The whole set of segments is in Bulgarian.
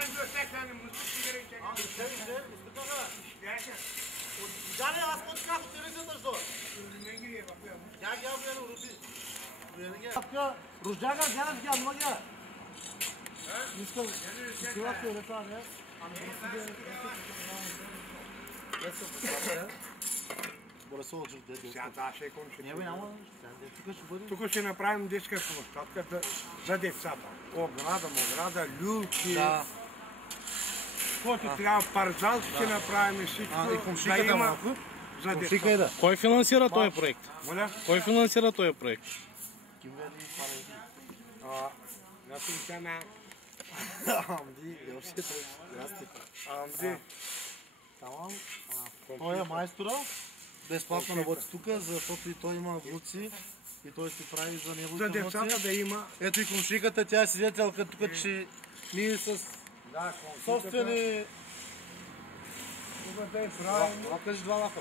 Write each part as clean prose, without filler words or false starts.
Sen göstersen muzlu sigara içelim. Abi sen İstiklal. Gerçekten. Yani asmut kalk sürüyorsun da zor. Önümden giriyor bak. Gel buraya Rufi. Buraya gel. Bak Rujaka gel yanıma gel. Mustafa, cevap söyle sana. Burası olacak dedi. Сега това ще е конче. Не, бе, няма. Тук ще бъде. Тук ще направим детска площадка за децата. Ограда, люлки. Да. Каквото трябва, парзал ще направим всичко. И комшиката малко. За Комшика е да. Кой финансира този проект? Моля? Кой финансира този проект? Kim verdi parayı? Nasıl sana? Hamdi, yavşet. Biraz tekrar. Амди. Tamam. Той е майстора. Безплатно работи тук, защото и той има внуци. И той си прави за неговите За децата внуци. да има. Ето и комшиката, тя е свидетелка тук, че ние с собствени... Тук да е правим. Това кажи два лафа.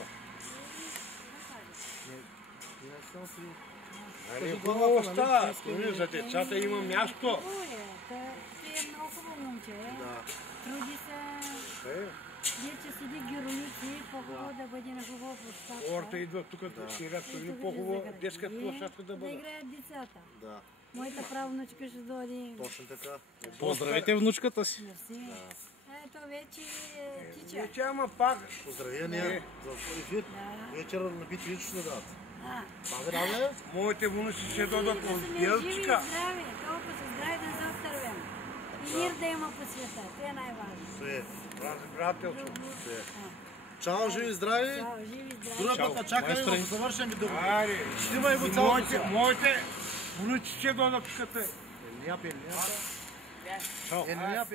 Хубаво става. За децата има място. Ти е много хубаво момче. Труди се. Вече седи героици, по-хубаво да бъде на хубава площадка. Хората идват тук да свирят, по-хубаво детска площадка да Да бъде. играят децата. Да. Моята правнучка ще дойде. Точно така. Поздравете внучката си. Мерси. Ето вече тича. Вече ама пак. Поздравения за ефир. Вечер на бит вече ще дадат. Бабе, да, Моите внуци ще дойдат от Живи и Белчика. здрави, толкова са здрави да не се отървем. И мир да има по света, това е най-важно. Разбирателство. Чао, живи и здрави. Чао, живи и здрави. Друга път чакаме да завършим и да Аре. снимай го цялото. Моите внуци ще дойдат тук. Елния, Чао. елния.